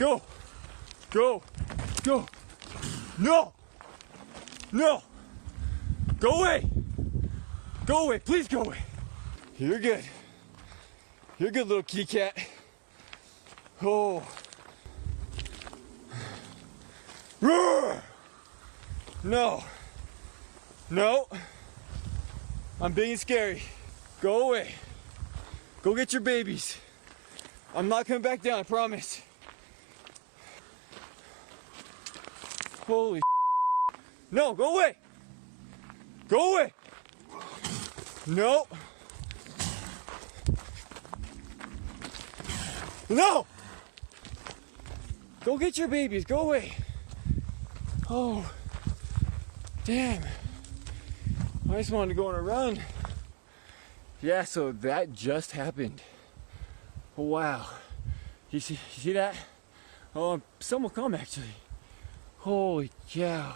Go. Go. Go. No. No. Go away. Go away. Please go away. You're good. You're good, little kitty cat. Oh. Roar. No. No. I'm being scary. Go away. Go get your babies. I'm not coming back down, I promise. Holy no, go away. Go away. No. No. Go get your babies. Go away. Oh. Damn. I just wanted to go on a run. Yeah, so that just happened. Wow. You see that? Oh, some will come actually. Holy cow.